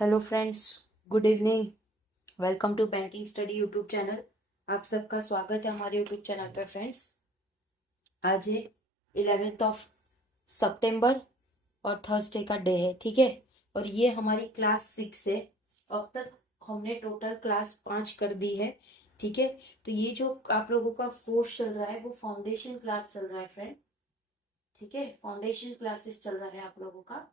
Hello friends, good evening. Welcome to banking study YouTube channel. आप सबका स्वागत है हमारे यूट्यूब चैनल पर। फ्रेंड्स, आज है 11 सितंबर और थर्सडे का डे है, ठीक है। और ये हमारी क्लास 6 है। अब तक हमने टोटल क्लास 5 कर दी है, ठीक है। तो ये जो आप लोगों का कोर्स चल रहा है वो फाउंडेशन क्लास चल रहा है फ्रेंड, ठीक है। फाउंडेशन क्लासेस चल रहा है आप लोगों का,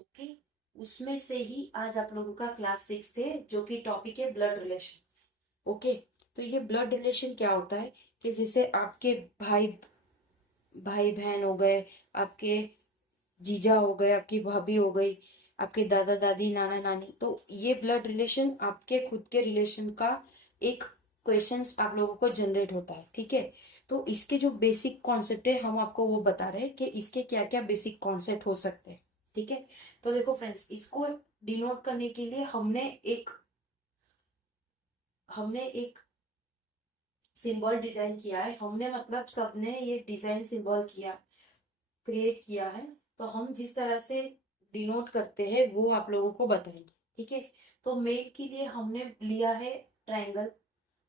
ओके। उसमें से ही आज आप लोगों का क्लास 6 है, जो कि टॉपिक है ब्लड रिलेशन, ओके। तो ये ब्लड रिलेशन क्या होता है कि जैसे आपके भाई भाई बहन हो गए, आपके जीजा हो गए, आपकी भाभी हो गई, आपके दादा दादी नाना नानी, तो ये ब्लड रिलेशन आपके खुद के रिलेशन का एक क्वेश्चंस आप लोगों को जनरेट होता है, ठीक है। तो इसके जो बेसिक कॉन्सेप्ट है हम आपको वो बता रहे हैं कि इसके क्या क्या बेसिक कॉन्सेप्ट हो सकते हैं, ठीक है। तो देखो फ्रेंड्स, इसको डिनोट करने के लिए हमने एक सिंबल डिजाइन किया है। हमने मतलब सबने ये डिजाइन सिंबल क्रिएट किया है। तो हम जिस तरह से डिनोट करते हैं वो आप लोगों को बताएंगे, ठीक है। तो मेल के लिए हमने लिया है ट्रायंगल,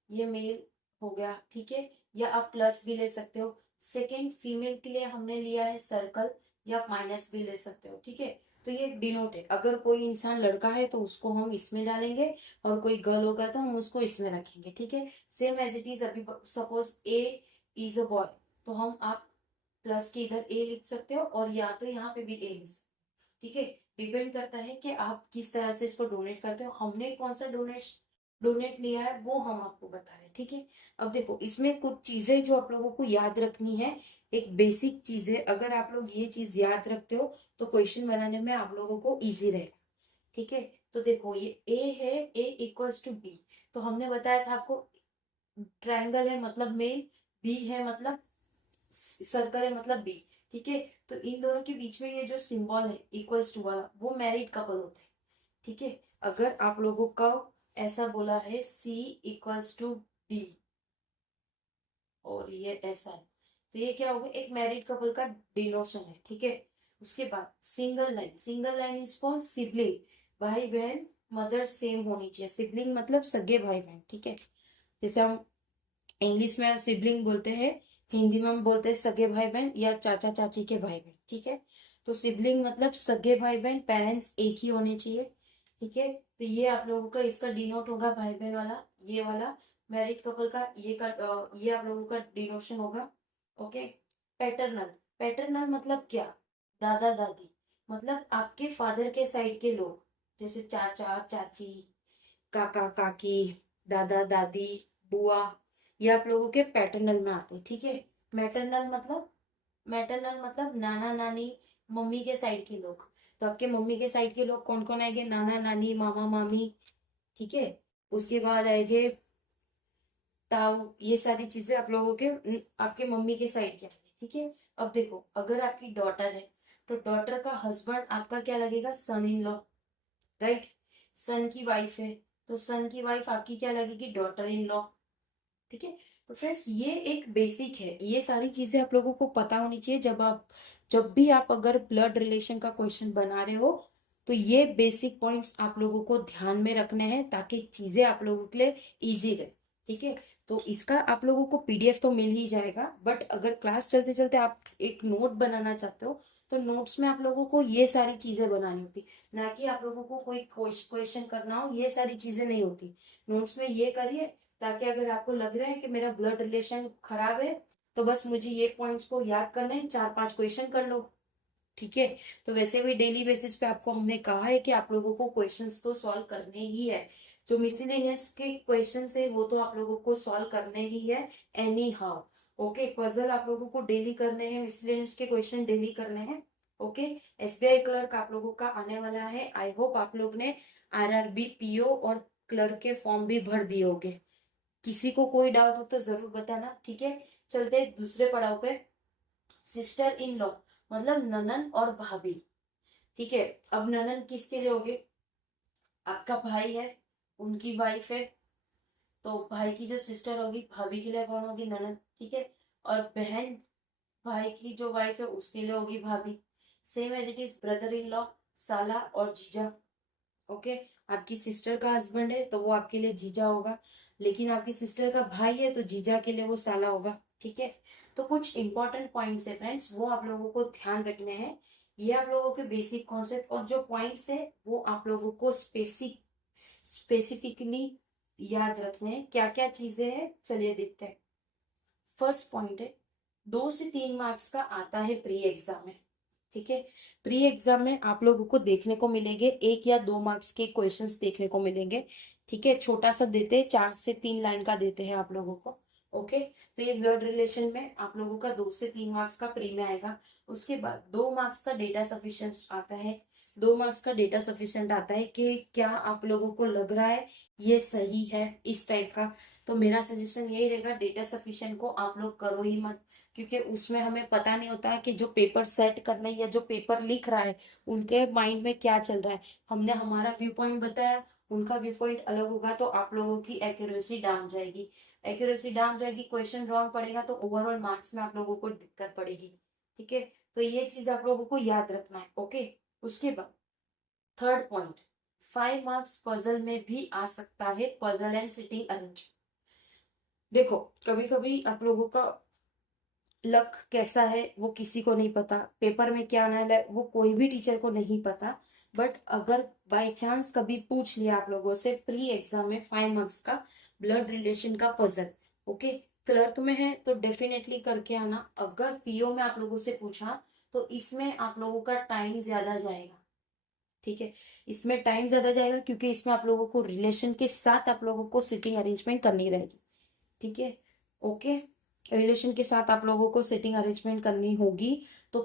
ये मेल हो गया, ठीक है। या आप प्लस भी ले सकते हो। सेकेंड, फीमेल के लिए हमने लिया है सर्कल, या माइनस भी ले सकते हो, ठीक है। तो ये डिनोट है। अगर कोई इंसान लड़का है तो उसको हम इसमें डालेंगे, और कोई गर्ल होगा तो हम उसको इसमें रखेंगे, ठीक है। Same as it is. अभी suppose A is a boy, तो आप प्लस के इधर ए लिख सकते हो, और या तो यहाँ पे भी ए लिख सकते हो, ठीक है। डिपेंड करता है कि आप किस तरह से इसको डोनेट करते हो। हमने कौन सा डोनेट लिया है वो हम आपको बता रहे हैं, ठीक है। अब देखो, इसमें कुछ चीजें जो आप लोगों को याद रखनी है। एक बेसिक चीज है, अगर आप लोग ये चीज याद रखते हो तो क्वेश्चन बनाने में आप लोगों को इजी रहेगा, ठीक है। तो देखो, ये ए है, ए इक्वल्स टू बी। तो हमने बताया था आपको, ट्रायंगल है मतलब मेल, बी है मतलब सर्कल है मतलब बी, ठीक है। तो इन दोनों के बीच में ये जो सिंबल है इक्वल्स टू वाला, वो मैरिड कपल होते हैं, ठीक है। अगर आप लोगों का ऐसा बोला है सी इक्वल्स टू बी, और ये ऐसा है, तो ये क्या होगा, एक मैरिड कपल का डिनोशन है, ठीक है। उसके बाद single line is for sibling, भाई बहन मदर सेम होनी चाहिए। सिबलिंग मतलब सगे भाई बहन, ठीक है। जैसे हम इंग्लिश में सिबलिंग बोलते हैं, हिंदी में हम बोलते हैं सगे भाई बहन या चाचा चाची के भाई बहन, ठीक है। तो सिबलिंग मतलब सगे भाई बहन, पेरेंट्स एक ही होने चाहिए, ठीक है। तो ये आप लोगों का इसका डिनोट होगा भाई बहन वाला, ये वाला मैरिड कपल का ये आप लोगों का डिनोशन होगा, ओके। पैटर्नल, पैटर्नल मतलब क्या, दादा दादी, मतलब आपके फादर के साइड के लोग, जैसे चाचा चाची, काका काकी, दादा दादी, बुआ, ये आप लोगों के पैटर्नल में आते हैं, ठीक है। मैटरनल मतलब नाना नानी, मम्मी के साइड के लोग। तो आपके मम्मी के साइड के लोग कौन कौन आएंगे, नाना नानी मामा मामी, ठीक है। उसके बाद आएंगे ताऊ, ये सारी चीजें आप लोगों के आपके मम्मी के साइड के आएंगे, ठीक है। अब देखो, अगर आपकी डॉटर है तो डॉटर का हस्बैंड आपका क्या लगेगा, सन इन लॉ, राइट। सन की वाइफ है तो सन की वाइफ आपकी क्या लगेगी, डॉटर इन लॉ, ठीक है। तो फ्रेंड्स, ये एक बेसिक है, ये सारी चीजें आप लोगों को पता होनी चाहिए। जब भी आप अगर ब्लड रिलेशन का क्वेश्चन बना रहे हो, तो ये बेसिक पॉइंट्स आप लोगों को ध्यान में रखने हैं, ताकि चीजें आप लोगों के लिए इजी रहे, ठीक है। तो इसका आप लोगों को पीडीएफ तो मिल ही जाएगा, बट अगर क्लास चलते चलते आप एक नोट बनाना चाहते हो, तो नोट्स में आप लोगों को ये सारी चीजें बनानी होती, ना कि आप लोगों को कोई क्वेश्चन करना हो, ये सारी चीजें नहीं होती। नोट्स में ये करिए, ताकि अगर आपको लग रहा है कि मेरा ब्लड रिलेशन खराब है, तो बस मुझे ये पॉइंट्स को याद करना है, 4-5 क्वेश्चन कर लो, ठीक है। तो वैसे भी डेली बेसिस पे आपको हमने कहा है कि आप लोगों को क्वेश्चंस तो सॉल्व करने ही है। जो मिसलेनियस के क्वेश्चंस है वो तो आप लोगों को सॉल्व करने ही है, एनी हाउ, ओके। पजल आप लोगों को डेली करने हैं, मिसलेनियस के क्वेश्चन डेली करने हैं, ओके। एसबीआई क्लर्क आप लोगों का आने वाला है। आई होप आप लोग ने आरआरबी पीओ और क्लर्क के फॉर्म भी भर दिए होंगे। किसी को कोई डाउट हो तो जरूर बताना, ठीक है। चलते दूसरे पड़ाव पे। सिस्टर इन लॉ मतलब ननन और भाभी, ठीक है। अब ननन किसके लिए होगे, आपका भाई है, उनकी वाइफ है, तो भाई की जो सिस्टर होगी, भाभी के लिए कौन होगी, ननन, ठीक है। और बहन भाई की जो वाइफ है उसके लिए होगी भाभी। Same as it is brother in law, साला और जीजा। ओके, आपकी सिस्टर का हस्बैंड है तो वो आपके लिए जीजा होगा, लेकिन आपकी सिस्टर का भाई है तो जीजा के लिए वो साला होगा। ठीक है, तो कुछ इंपॉर्टेंट पॉइंट्स है फ्रेंड्स, वो आप लोगों को ध्यान रखने हैं। ये आप लोगों के बेसिक कॉन्सेप्ट, और जो पॉइंट्स है वो आप लोगों को स्पेसिफिकली याद रखने हैं। क्या क्या चीजें हैं चलिए देखते हैं। फर्स्ट पॉइंट है, 2 से 3 मार्क्स का आता है प्री एग्जाम में। ठीक है, प्री एग्जाम में आप लोगों को देखने को मिलेंगे 1 या 2 मार्क्स के क्वेश्चंस देखने को मिलेंगे। ठीक है, छोटा सा देते हैं, 4 से 3 लाइन का देते हैं आप लोगों को। ओके, तो ये ब्लड रिलेशन में आप लोगों का 2 से 3 मार्क्स का प्री में आएगा। उसके बाद 2 मार्क्स का डेटा सफिशिएंट आता है। 2 मार्क्स का डेटा सफिशिएंट आता है कि क्या आप लोगों को लग रहा है ये सही है, इस टाइप का। तो मेरा सजेशन यही रहेगा, डेटा सफिशिएंट को आप लोग करो ही मत, क्योंकि उसमें हमें पता नहीं होता है कि जो पेपर सेट करना है या जो पेपर लिख रहा है उनके माइंड में क्या चल रहा है। हमने हमारा व्यू पॉइंट बताया, उनका व्यू पॉइंट अलग होगा, तो आप लोगों की एक्यूरेसी डाउन जाएगी। एक्यूरेसी डाउन जाएगी, क्वेश्चन रॉन्ग पड़ेगा तो ओवरऑल मार्क्स में आप लोगों को दिक्कत पड़ेगी। ठीक है, तो ये चीज आप लोगों को याद रखना है। ओके, उसके बाद थर्ड पॉइंट, 5 मार्क्स पजल में भी आ सकता है, पजल एंड सिटिंग अरेंज। देखो, कभी कभी आप लोगों का लक कैसा है वो किसी को नहीं पता, पेपर में क्या आना है वो कोई भी टीचर को नहीं पता। बट अगर बाय चांस कभी पूछ लिया आप लोगों से प्री एग्जाम में 5 मार्क्स का ब्लड रिलेशन का पजल, ओके, क्लर्क में है तो डेफिनेटली करके आना। अगर पीओ में आप लोगों से पूछा तो इसमें आप लोगों का टाइम ज्यादा जाएगा। ठीक है, इसमें टाइम ज्यादा जाएगा क्योंकि इसमें आप लोगों को रिलेशन के साथ आप लोगों को सिटिंग अरेंजमेंट करनी रहेगी। ठीक है, ओके, रिलेशन के साथ आप लोगों को सेटिंग अरेंजमेंट करनी होगी। तो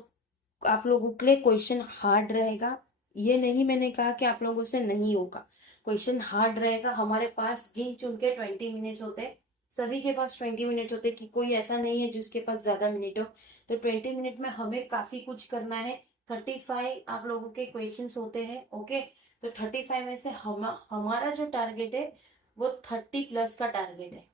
आप लोगों के लिए क्वेश्चन हार्ड रहेगा, ये नहीं मैंने कहा कि आप लोगों से नहीं होगा, क्वेश्चन हार्ड रहेगा। हमारे पास गिन चुन के 20 मिनट्स होते हैं, सभी के पास 20 मिनट होते हैं, कि कोई ऐसा नहीं है जिसके पास ज्यादा मिनट हो। तो 20 मिनट में हमें काफी कुछ करना है। 35 आप लोगों के क्वेश्चन होते हैं। ओके, तो 35 में से हमारा जो टारगेट है वो 30+ का टारगेट है,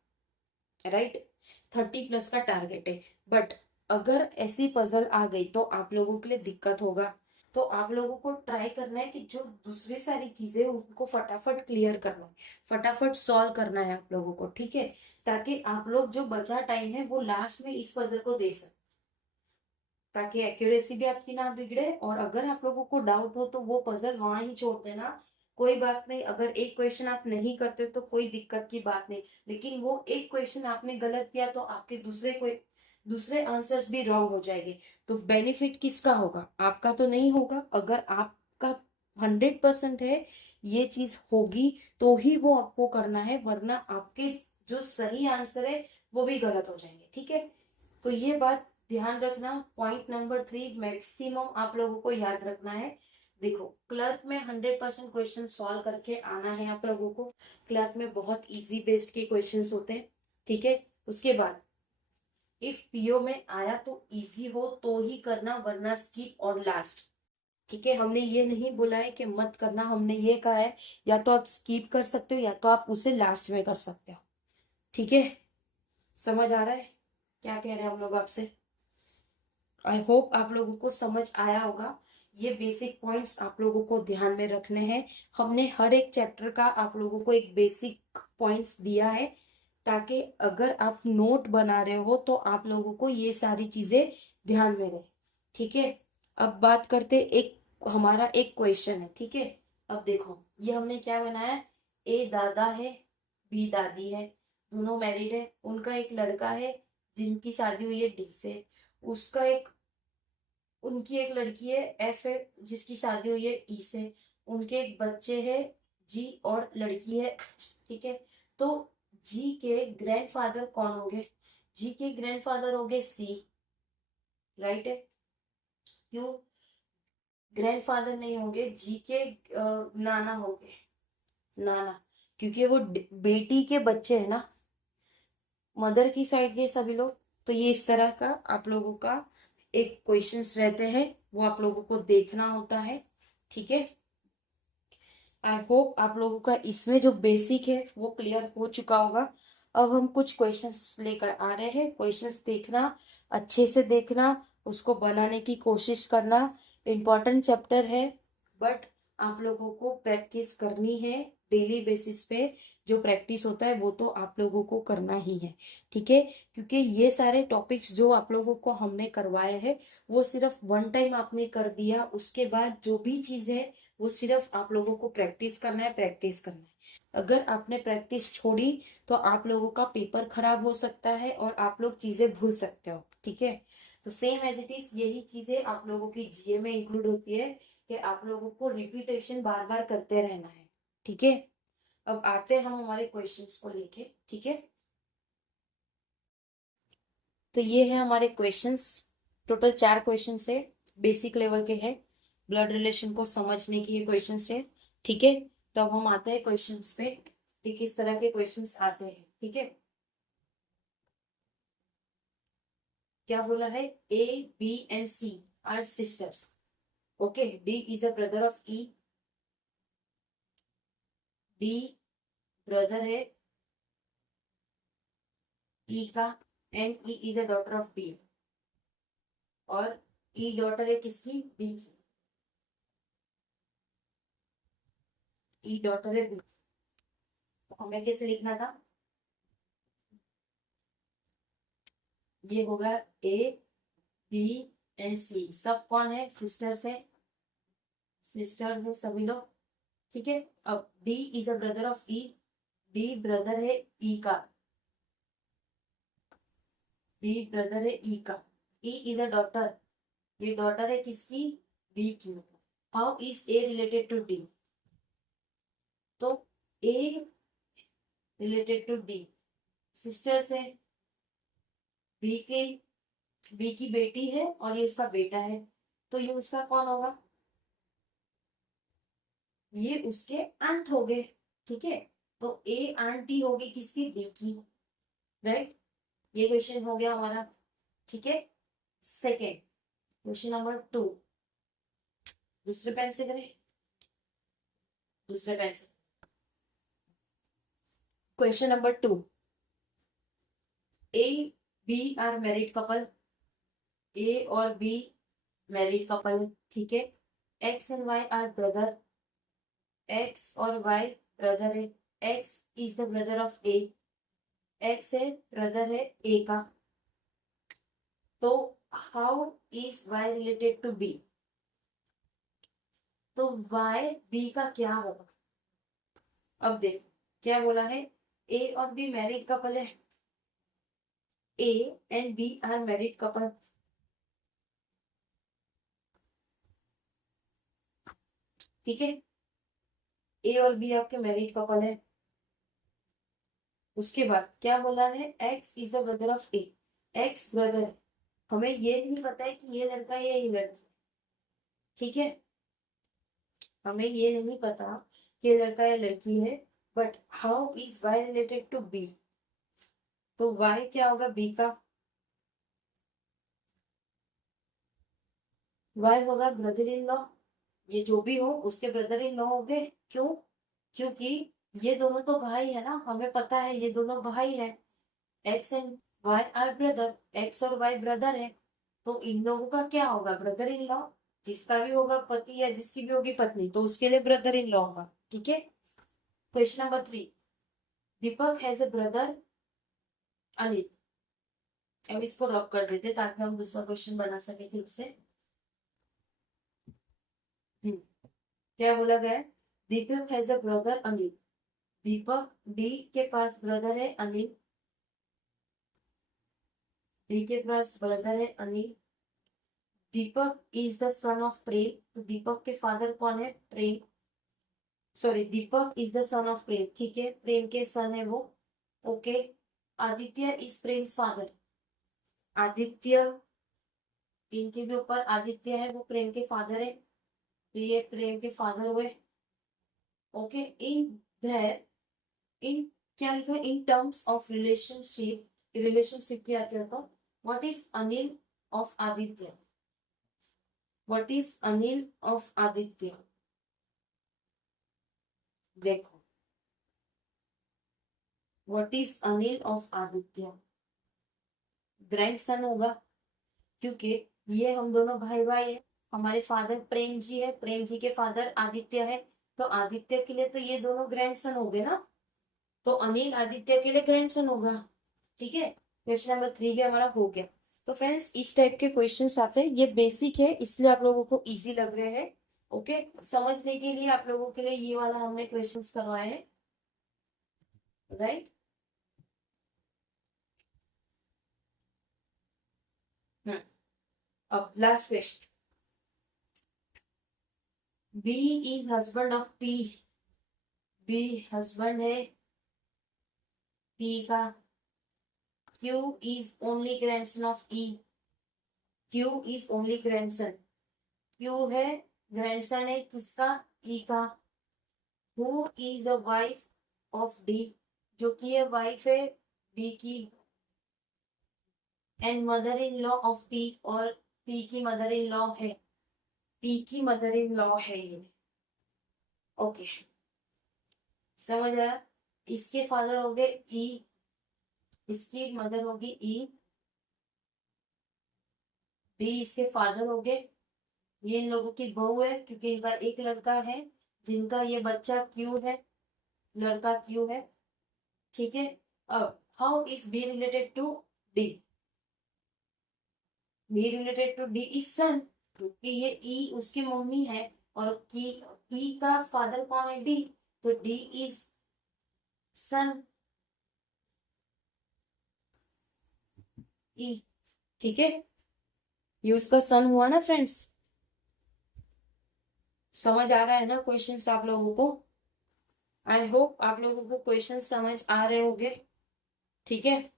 राइट। 30+ का टारगेट है। बट अगर ऐसी पजल आ गई तो आप लोगों के लिए दिक्कत होगा। तो आप लोगों को ट्राई करना है कि जो दूसरी सारी चीजें उनको फटाफट क्लियर करना है, फटाफट सॉल्व करना है आप लोगों को। ठीक है, ताकि आप लोग जो बचा टाइम है वो लास्ट में इस पजल को दे सके, ताकि एक्यूरेसी भी आपकी ना बिगड़े। और अगर आप लोगों को डाउट हो तो वो पजल वहां ही छोड़ देना, कोई बात नहीं। अगर एक क्वेश्चन आप नहीं करते हो तो कोई दिक्कत की बात नहीं, लेकिन वो एक क्वेश्चन आपने गलत किया तो आपके दूसरे आंसर्स भी रॉन्ग हो जाएंगे। तो बेनिफिट किसका होगा? आपका तो नहीं होगा। अगर आपका 100% है ये चीज होगी तो ही वो आपको करना है, वरना आपके जो सही आंसर है वो भी गलत हो जाएंगे। ठीक है, तो ये बात ध्यान रखना। पॉइंट नंबर 3 मैक्सिमम आप लोगों को याद रखना है। देखो, क्लर्क में 100% क्वेश्चन सॉल्व करके आना है आप लोगों को। क्लर्क में बहुत इजी बेस्ड के क्वेश्चंस होते हैं। ठीक है, उसके बाद इफ पीओ में आया तो इजी हो तो ही करना, वरना स्किप और लास्ट। ठीक है, हमने ये नहीं बोला है कि मत करना, हमने ये कहा है या तो आप स्किप कर सकते हो या तो आप उसे लास्ट में कर सकते हो। ठीक है, समझ आ रहा है क्या कह रहे हैं हम लोग आपसे? आई होप आप लोगों को समझ आया होगा। ये बेसिक पॉइंट्स आप लोगों को ध्यान में रखने हैं। हमने हर एक चैप्टर का आप लोगों को एक बेसिक पॉइंट्स दिया है, ताकि अगर आप नोट बना रहे हो तो आप लोगों को ये सारी चीजें ध्यान में रहे। ठीक है, अब बात करते, एक हमारा एक क्वेश्चन है। ठीक है, अब देखो ये हमने क्या बनाया है, ए दादा है, बी दादी है, दोनों मैरिड है, उनका एक लड़का है जिनकी शादी हुई है डी से, उसका एक उनकी एक लड़की है एफ है जिसकी शादी हुई है ई से, उनके एक बच्चे हैं जी और लड़की है H। ठीक है, तो जी के ग्रैंडफादर कौन होंगे? जी के ग्रैंडफादर होंगे सी, राइट है। क्यों ग्रैंडफादर नहीं होंगे? जी के नाना होंगे, नाना, क्योंकि वो बेटी के बच्चे हैं ना, मदर की साइड के सभी लोग। तो ये इस तरह का आप लोगों का एक क्वेश्चंस रहते हैं, वो आप लोगों को देखना होता है। ठीक है, आई होप आप लोगों का इसमें जो बेसिक है वो क्लियर हो चुका होगा। अब हम कुछ क्वेश्चंस लेकर आ रहे हैं, क्वेश्चंस देखना, अच्छे से देखना, उसको बनाने की कोशिश करना। इम्पोर्टेंट चैप्टर है, बट आप लोगों को प्रैक्टिस करनी है डेली बेसिस पे। जो प्रैक्टिस होता है वो तो आप लोगों को करना ही है, ठीक है। क्योंकि ये सारे टॉपिक्स जो आप लोगों को हमने करवाए हैं वो सिर्फ वन टाइम आपने कर दिया, उसके बाद जो भी चीज है वो सिर्फ आप लोगों को प्रैक्टिस करना है, प्रैक्टिस करना है। अगर आपने प्रैक्टिस छोड़ी तो आप लोगों का पेपर खराब हो सकता है और आप लोग चीजें भूल सकते हो, ठीक है। तो सेम एज इट इज यही चीजें आप लोगों की जीए में इंक्लूड होती है कि आप लोगों को रिपीटेशन बार बार करते रहना है, ठीक है। अब आते हैं हम हमारे क्वेश्चंस को लेके, ठीक है। तो ये है हमारे क्वेश्चंस, टोटल 4 क्वेश्चंस है, बेसिक लेवल के हैं, ब्लड रिलेशन को समझने के ये क्वेश्चंस है, ठीक है। तो अब हम आते हैं क्वेश्चंस पे कि किस तरह के क्वेश्चंस आते हैं, ठीक है। क्या बोला है, A B and C are sisters, okay. D is the brother of E, D brother है ई का, and E is a daughter of B, और ई डॉटर है किसकी, बी की, ई डॉटर है बी। तो हमें कैसे लिखना था, ये होगा ए बी एंड सी, सब कौन है, सिस्टर्स है, सिस्टर्स है सभी लोग, ठीक है। अब D is a brother of E, D brother है ई का, डी ब्रदर है ई का, ई इज अ डॉटर, ये डॉटर है किसकी, बी की। How is A related to D, तो A related to D, sisters है, बी के, बी की बेटी है और ये उसका बेटा है, तो ये उसका कौन होगा, ये उसके आंट हो गए, ठीक है। तो ए आंटी होगी किसकी, डी की, राइट। ये क्वेश्चन हो गया हमारा, ठीक है। सेकेंड क्वेश्चन नंबर 2, दूसरे पेन से करें, दूसरे पेन से। Question number 2, A B are married couple, A और बी मैरिड कपल, ठीक है। X and Y are brother, X और वाई ब्रदर है, X is the brother of A, X है ब्रदर है ए का, तो how is Y related to B, तो वाई बी का क्या होगा। अब देख क्या बोला है, ए और बी मैरिड कपल है, A and B are married couple, ठीक है। ए और बी आपके मैरिड कपल है, उसके बाद क्या बोला है, X is the brother of A, x brother है, हमें ये नहीं पता है कि ये लड़का है या ये लड़की, ठीक है। हमें ये नहीं पता कि ये लड़का या लड़की है, but how is Y related to B, तो वाई क्या होगा बी का, वाई होगा ब्रदर इन लॉ, ये जो भी हो उसके ब्रदर इन लॉ हो गए, क्यों, क्योंकि ये दोनों तो भाई है ना, हमें पता है ये दोनों भाई है, X and Y are brother, X और वाई ब्रदर है, तो इन लोगों का क्या होगा, ब्रदर इन लॉ, जिसका भी होगा पति या जिसकी भी होगी पत्नी तो उसके लिए ब्रदर इन लॉ होगा, ठीक है। Question number 3, Deepak has a brother Anil, अब इसको रब कर देते ताकि हम दूसरा क्वेश्चन बना सके ठीक से। क्या बोला गया है, Deepak has a brother Anil, Deepak D के पास ब्रदर है अनिल, डी के पास ब्रदर है Anil, Deepak is the son of Prem, तो दीपक के फादर कौन है, Prem, sorry Deepak is the son of Prem, ठीक है, प्रेम के सन है वो, okay. Aditya is Prem father, Aditya, इनके भी ऊपर आदित्य है वो प्रेम के फादर है, तो ये प्रेम के फादर हुए, ओके। इन देयर, इन क्या लिखा है, in terms of relationship, relationship क्या कहता है, what is Anil of Aditya, what is Anil of Aditya, देखो what is Anil of Aditya, grandson होगा, क्योंकि ये हम दोनों भाई भाई है, हमारे फादर प्रेम जी है, प्रेम जी के फादर आदित्य है, तो आदित्य के लिए तो ये दोनों ग्रैंडसन हो गए ना, तो अनिल आदित्य के लिए ग्रैंडसन होगा। ठीक है, क्वेश्चन नंबर 3 भी हमारा हो गया। तो फ्रेंड्स इस टाइप के क्वेश्चंस आते हैं, ये बेसिक है इसलिए आप लोगों को इजी लग रहे हैं। ओके, समझने के लिए आप लोगों के लिए ये वाला हमने क्वेश्चंस करवाए हैं, राइट। अब last question, B is husband of P, B husband है पी का, Q is only grandson of E, Q is only grandson, Q है ग्रैंडसन है किसका, ई का। Who is the wife of D, जो कि ये वाइफ है डी की, and mother in law of P, और पी की मदर इन लॉ है, पी की मदर इन लॉ है ये। ओके, समझ आया। इसके फादर हो गए ई, इसकी मदर होगी ई, डी इसके फादर हो गए, ये इन लोगों की बहू है क्योंकि इनका एक लड़का है जिनका ये बच्चा क्यू है, लड़का क्यू है। ठीक है, अब how is B related to D, B related to D is son, क्योंकि ये ई उसकी मम्मी है और की ई का फादर कौन है, डी, तो डी इज सन ई। ठीक है, ये उसका सन हुआ ना फ्रेंड्स। समझ आ रहा है ना क्वेश्चंस आप लोगों को, आई होप आप लोगों को क्वेश्चन समझ आ रहे होंगे। ठीक है,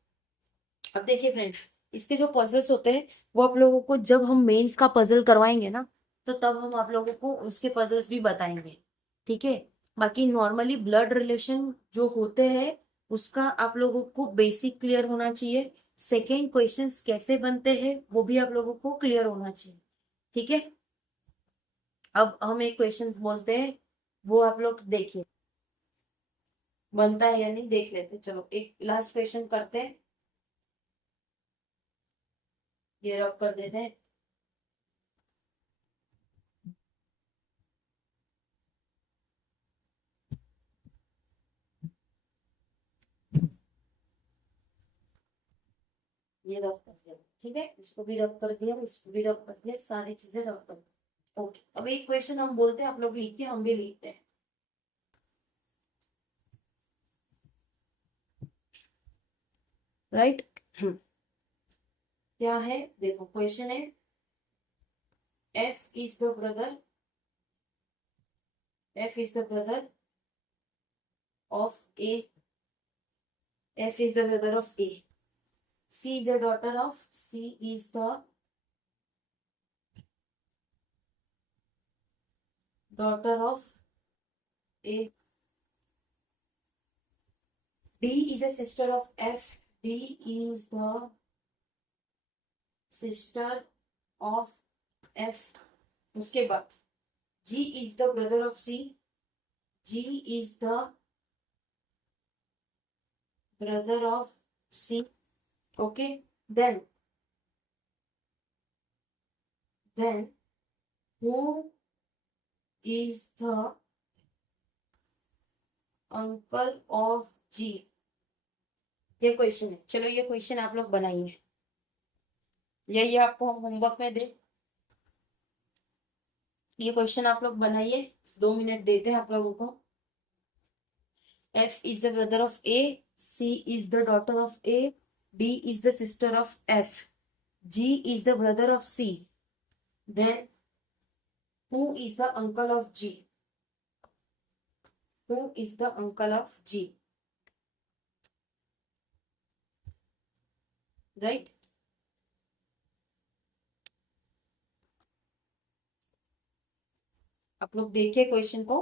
अब देखिए फ्रेंड्स, इसके जो पजल्स होते हैं वो आप लोगों को जब हम मेंस का पजल करवाएंगे ना, तो तब हम आप लोगों को उसके पजल्स भी बताएंगे। ठीक है, बाकी नॉर्मली ब्लड रिलेशन जो होते हैं उसका आप लोगों को बेसिक क्लियर होना चाहिए, सेकेंड क्वेश्चंस कैसे बनते हैं वो भी आप लोगों को क्लियर होना चाहिए। ठीक है, अब हम एक क्वेश्चन बोलते हैं, वो आप लोग देखिए बनता है या नहीं देख लेते। चलो एक लास्ट क्वेश्चन करते हैं, ये रब कर देते हैं। ये रब कर दिया, ठीक है, इसको भी रब कर दिया, इसको भी रब कर दिया, सारी चीजें रब कर दी। ओके, अब एक क्वेश्चन हम बोलते हैं, आप लोग लिखते हैं, हम भी लिखते हैं। राइट, क्या है देखो, क्वेश्चन है F is the brother, F is the brother of A, F is the brother of A, C is the daughter of, C is the daughter of A. D is a sister of F. D is the sister of F. उसके बाद G is the brother of C. G is the brother of C. Okay. Then who is the uncle of G? ये question है, चलो ये question आप लोग बनाइए, यही आपको हम होमवर्क में दे, ये क्वेश्चन आप लोग बनाइए, 2 मिनट देते हैं आप लोगों को। F is the brother of A, C is the daughter of A, D is the sister of F, G is the brother of C. Then who is the uncle of G? Who is the uncle of G? Right? आप लोग देखिए question को।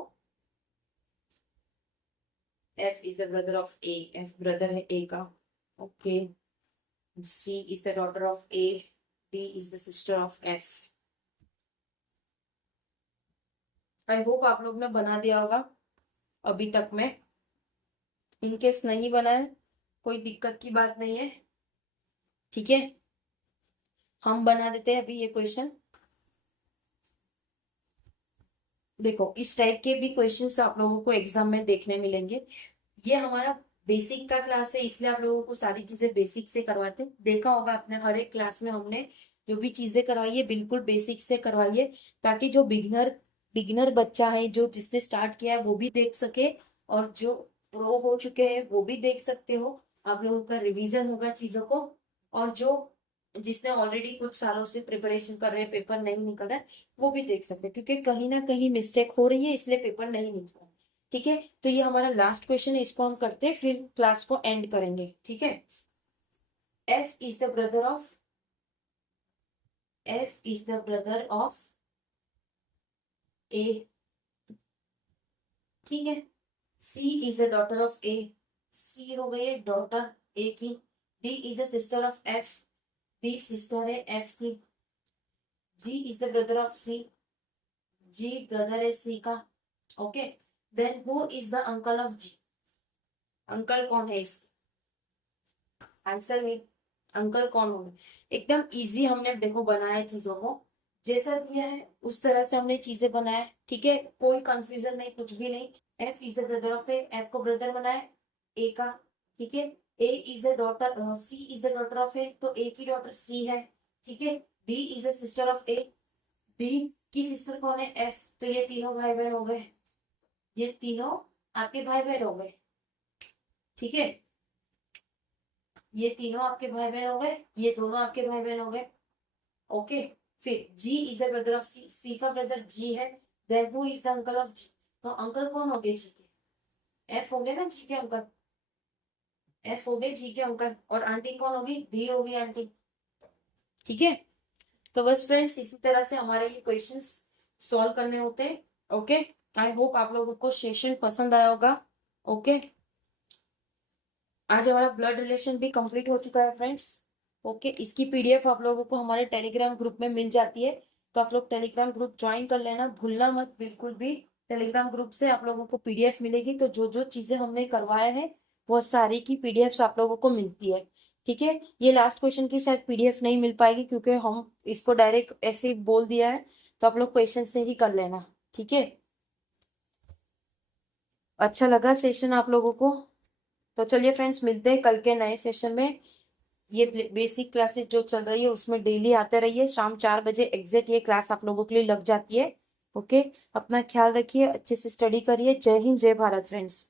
F is the brother of A, F brother है A का, okay. C is the daughter of A, D is the sister of F. I hope आप लोग ने बना दिया होगा अभी तक में, इनकेस नहीं बना है कोई दिक्कत की बात नहीं है। ठीक है, हम बना देते हैं अभी ये क्वेश्चन। देखो इस टाइप के भी क्वेश्चंस आप लोगों को एग्जाम में देखने मिलेंगे। ये हमारा बेसिक का क्लास है, इसलिए आप लोगों को सारी चीजें बेसिक से करवाते हैं। देखा होगा आपने हर एक क्लास में हमने जो भी चीजें करवाई है बिल्कुल बेसिक से करवाई है, ताकि जो बिगनर बिगनर बच्चा है, जो जिसने स्टार्ट किया है वो भी देख सके, और जो प्रो हो चुके हैं वो भी देख सकते हो। आप लोगों का रिवीजन होगा चीजों को, और जो जिसने ऑलरेडी कुछ सालों से प्रिपरेशन कर रहे हैं, पेपर नहीं निकल रहा है, वो भी देख सकते हैं, क्योंकि कहीं ना कहीं मिस्टेक हो रही है इसलिए पेपर नहीं निकल रहा है। ठीक है, तो ये हमारा लास्ट क्वेश्चन है, इसको हम करते हैं फिर क्लास को एंड करेंगे। ठीक है, F is the brother of A. ठीक है, C is the daughter of A. C हो गई है डॉटर ए की। D is the sister of F. D sister है एफ की। G is the brother of C. G brother है C का। Okay, then who is the uncle of G. Uncle कौन है इसका, आंसर में अंकल कौन होंगे। एकदम इजी हमने देखो बनाया चीजों को, जैसा दिया है उस तरह से हमने चीजें बनाया। ठीक है, कोई कंफ्यूजन नहीं, कुछ भी नहीं। F is the brother of A, F को ब्रदर बनाया ए का। ठीक है, A is the daughter, C is the daughter of A, तो ए की डॉटर सी है। ठीक है, D is the sister of A. D की सिस्टर कौन है, एफ, तो ये तीनों भाई बहन हो गए। ये तीनों आपके भाई बहन हो गए। ठीक है, ये तीनों आपके भाई बहन हो गए, ये दोनों आपके भाई बहन हो गए। ओके, फिर G is the brother of C, C का ब्रदर जी है। Then who is the uncle of G, तो अंकल कौन हो गए जी के, एफ हो गए ना जी के अंकल। एफ हो गए जी के अंकल, और आंटी कौन होगी, डी होगी आंटी। ठीक है, तो बस फ्रेंड्स इसी तरह से हमारे ये क्वेश्चंस सॉल्व करने होते हैं। ओके, आई होप आप लोगों को सेशन पसंद आया होगा। ओके, आज हमारा ब्लड रिलेशन भी कंप्लीट हो चुका है फ्रेंड्स। ओके, इसकी पीडीएफ आप लोगों को हमारे टेलीग्राम ग्रुप में मिल जाती है, तो आप लोग टेलीग्राम ग्रुप ज्वाइन कर लेना, भूलना मत बिल्कुल भी। टेलीग्राम ग्रुप से आप लोगों को पीडीएफ मिलेगी, तो जो जो चीजें हमने करवाया है वो सारी की पीडीएफ आप लोगों को मिलती है। ठीक है, ये लास्ट क्वेश्चन की शायद पीडीएफ नहीं मिल पाएगी, क्योंकि हम इसको डायरेक्ट ऐसे ही बोल दिया है, तो आप लोग क्वेश्चन से ही कर लेना। ठीक है, अच्छा लगा सेशन आप लोगों को, तो चलिए फ्रेंड्स मिलते हैं कल के नए सेशन में। ये बेसिक क्लासेस जो चल रही है उसमें डेली आते रहिए, शाम 4 बजे एग्जैक्ट ये क्लास आप लोगों के लिए लग जाती है। ओके, अपना ख्याल रखिए, अच्छे से स्टडी करिए। जय हिंद, जय भारत फ्रेंड्स।